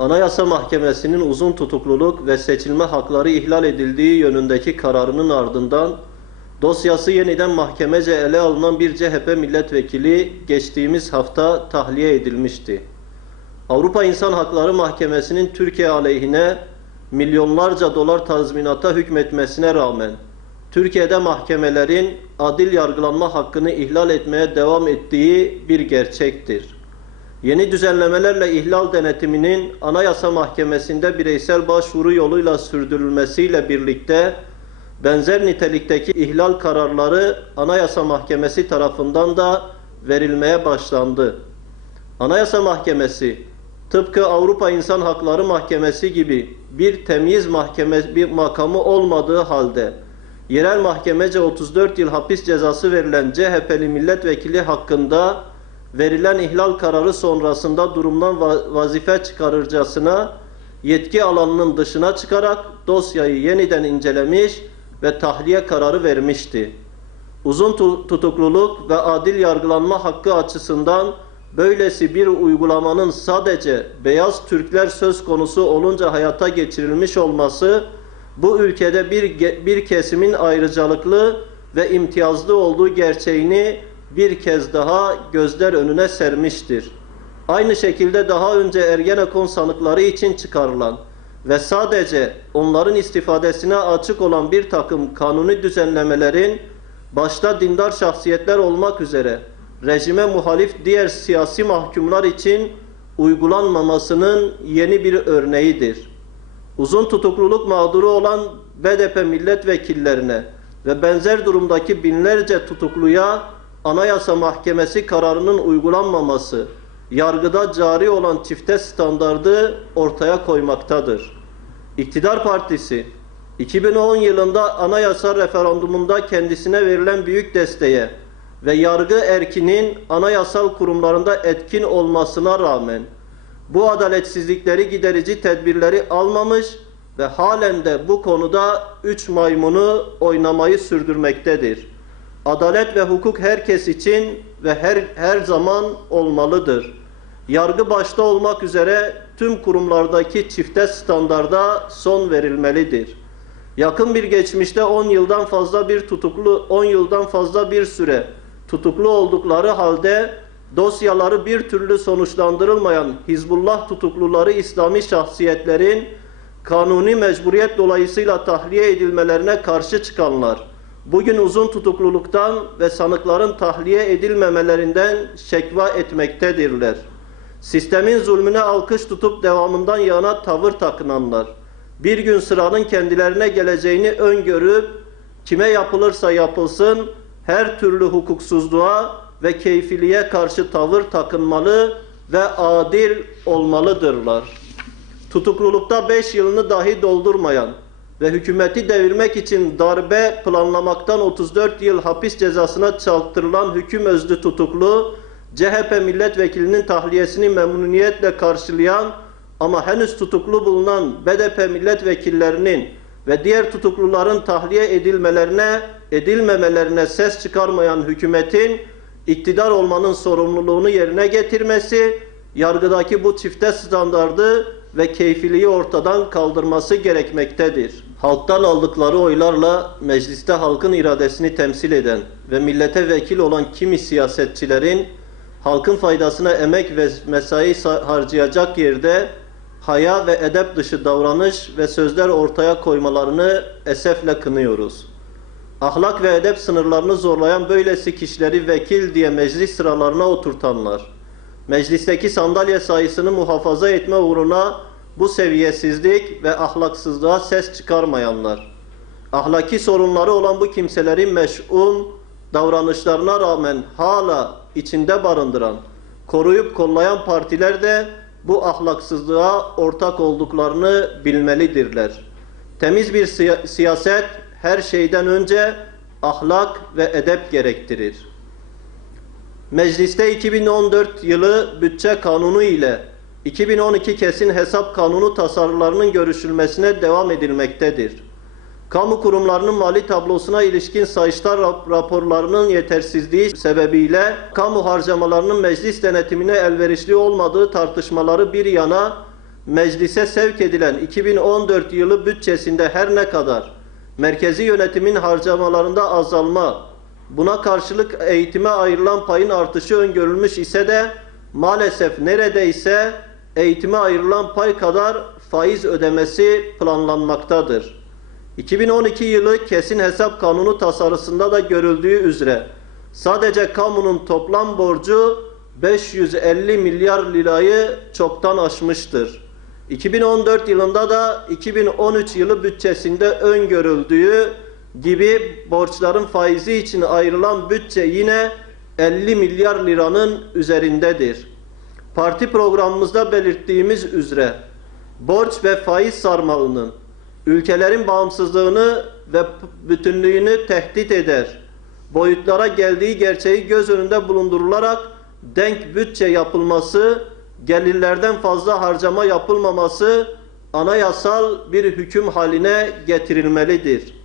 Anayasa Mahkemesi'nin uzun tutukluluk ve seçilme hakları ihlal edildiği yönündeki kararının ardından dosyası yeniden mahkemece ele alınan bir CHP milletvekili geçtiğimiz hafta tahliye edilmişti. Avrupa İnsan Hakları Mahkemesi'nin Türkiye aleyhine milyonlarca dolar tazminata hükmetmesine rağmen Türkiye'de mahkemelerin adil yargılanma hakkını ihlal etmeye devam ettiği bir gerçektir. Yeni düzenlemelerle ihlal denetiminin Anayasa Mahkemesi'nde bireysel başvuru yoluyla sürdürülmesiyle birlikte benzer nitelikteki ihlal kararları Anayasa Mahkemesi tarafından da verilmeye başlandı. Anayasa Mahkemesi tıpkı Avrupa İnsan Hakları Mahkemesi gibi bir temyiz makamı olmadığı halde yerel mahkemece 34 yıl hapis cezası verilen CHP'li milletvekili hakkında verilen ihlal kararı sonrasında durumdan vazife çıkarırcasına yetki alanının dışına çıkarak dosyayı yeniden incelemiş ve tahliye kararı vermişti. Uzun tutukluluk ve adil yargılanma hakkı açısından böylesi bir uygulamanın sadece beyaz Türkler söz konusu olunca hayata geçirilmiş olması, bu ülkede bir kesimin ayrıcalıklı ve imtiyazlı olduğu gerçeğini bir kez daha gözler önüne sermiştir. Aynı şekilde daha önce Ergenekon sanıkları için çıkarılan ve sadece onların istifadesine açık olan bir takım kanuni düzenlemelerin başta dindar şahsiyetler olmak üzere rejime muhalif diğer siyasi mahkumlar için uygulanmamasının yeni bir örneğidir. Uzun tutukluluk mağduru olan BDP milletvekillerine ve benzer durumdaki binlerce tutukluya Anayasa Mahkemesi kararının uygulanmaması, yargıda cari olan çifte standardı ortaya koymaktadır. İktidar Partisi, 2010 yılında anayasa referandumunda kendisine verilen büyük desteğe ve yargı erkinin anayasal kurumlarında etkin olmasına rağmen bu adaletsizlikleri giderici tedbirleri almamış ve halen de bu konuda 3 maymunu oynamayı sürdürmektedir. Adalet ve hukuk herkes için ve her zaman olmalıdır. Yargı başta olmak üzere tüm kurumlardaki çifte standarda son verilmelidir. Yakın bir geçmişte 10 yıldan fazla bir süre tutuklu oldukları halde dosyaları bir türlü sonuçlandırılmayan Hizbullah tutukluları İslami şahsiyetlerin kanuni mecburiyet dolayısıyla tahliye edilmelerine karşı çıkanlar, bugün uzun tutukluluktan ve sanıkların tahliye edilmemelerinden şekva etmektedirler. Sistemin zulmüne alkış tutup devamından yana tavır takınanlar, bir gün sıranın kendilerine geleceğini öngörüp, kime yapılırsa yapılsın, her türlü hukuksuzluğa ve keyfiliğe karşı tavır takınmalı ve adil olmalıdırlar. Tutuklulukta 5 yılını dahi doldurmayan ve hükümeti devirmek için darbe planlamaktan 34 yıl hapis cezasına çarptırılan hüküm özlü tutuklu, CHP milletvekilinin tahliyesini memnuniyetle karşılayan ama henüz tutuklu bulunan BDP milletvekillerinin ve diğer tutukluların tahliye edilmemelerine ses çıkarmayan hükümetin iktidar olmanın sorumluluğunu yerine getirmesi, yargıdaki bu çifte standardı ve keyfiliği ortadan kaldırması gerekmektedir. Halktan aldıkları oylarla mecliste halkın iradesini temsil eden ve millete vekil olan kimi siyasetçilerin halkın faydasına emek ve mesai harcayacak yerde haya ve edep dışı davranış ve sözler ortaya koymalarını esefle kınıyoruz. Ahlak ve edep sınırlarını zorlayan böylesi kişileri vekil diye meclis sıralarına oturtanlar, meclisteki sandalye sayısını muhafaza etme uğruna bu seviyesizlik ve ahlaksızlığa ses çıkarmayanlar, ahlaki sorunları olan bu kimselerin meş'um davranışlarına rağmen hala içinde barındıran, koruyup kollayan partiler de bu ahlaksızlığa ortak olduklarını bilmelidirler. Temiz bir siyaset her şeyden önce ahlak ve edep gerektirir. Mecliste 2014 yılı bütçe kanunu ile 2012 kesin hesap kanunu tasarılarının görüşülmesine devam edilmektedir. Kamu kurumlarının mali tablosuna ilişkin Sayıştay raporlarının yetersizliği sebebiyle kamu harcamalarının meclis denetimine elverişli olmadığı tartışmaları bir yana, meclise sevk edilen 2014 yılı bütçesinde her ne kadar merkezi yönetimin harcamalarında azalma, buna karşılık eğitime ayrılan payın artışı öngörülmüş ise de maalesef neredeyse eğitime ayrılan pay kadar faiz ödemesi planlanmaktadır. 2012 yılı kesin hesap kanunu tasarısında da görüldüğü üzere sadece kamunun toplam borcu 550 milyar lirayı çoktan aşmıştır. 2014 yılında da 2013 yılı bütçesinde öngörüldüğü gibi borçların faizi için ayrılan bütçe yine 50 milyar liranın üzerindedir. Parti programımızda belirttiğimiz üzere borç ve faiz sarmalının ülkelerin bağımsızlığını ve bütünlüğünü tehdit eder boyutlara geldiği gerçeği göz önünde bulundurularak denk bütçe yapılması, gelirlerden fazla harcama yapılmaması anayasal bir hüküm haline getirilmelidir.